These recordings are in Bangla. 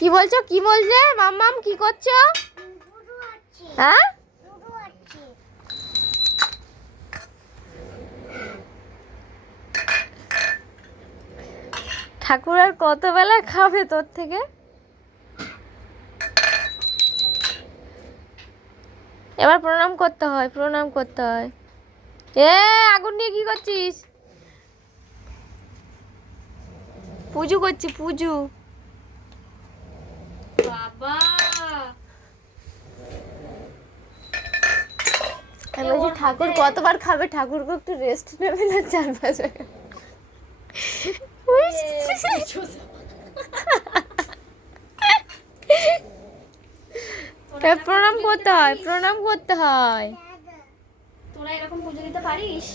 কি বলছো কি বলছে মাম্মাম কি করছো? হ্যাঁ ঠাকুর আর কত বেলা খাবে তোর থেকে? এবার প্রণাম করতে হয়, প্রণাম করতে হয়। এ আগুন নিয়ে কি করছিস? পুজো করছি, পুজো। বাবা আমি বলছি ঠাকুর কতবার খাবে? ঠাকুরকে একটু রেস্ট নেবে না 4-5 প্রণাম করতে হয়, প্রণাম করতে হয়। তোরা এরকম পুজো দিতে পারিস?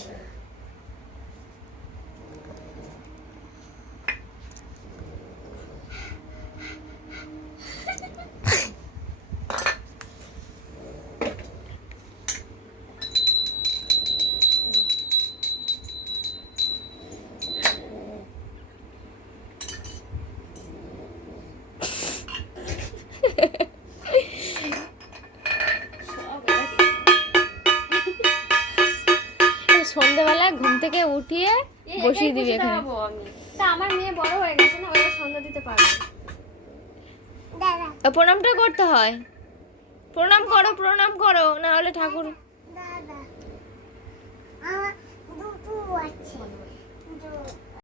সন্ধ্যেবেলায় ঘুম থেকে উঠিয়ে বসিয়ে দিবি এখানে। তা আমার মেয়ে বড় হয়ে গেছে না, ওরা সন্ধ্যা দিতে পারবে। প্রণামটা করতে হয়, প্রণাম করো, প্রণাম করো, না হলে ঠাকুর। দাদা আমার দুটো আছে।